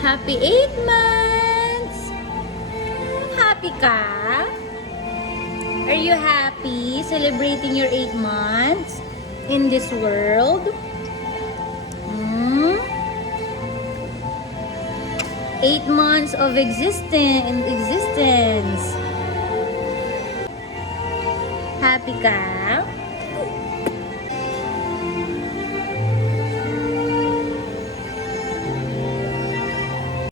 Happy 8 months! Happy ka? Are you happy celebrating your 8 months in this world? 8 months of existence. Happy ka?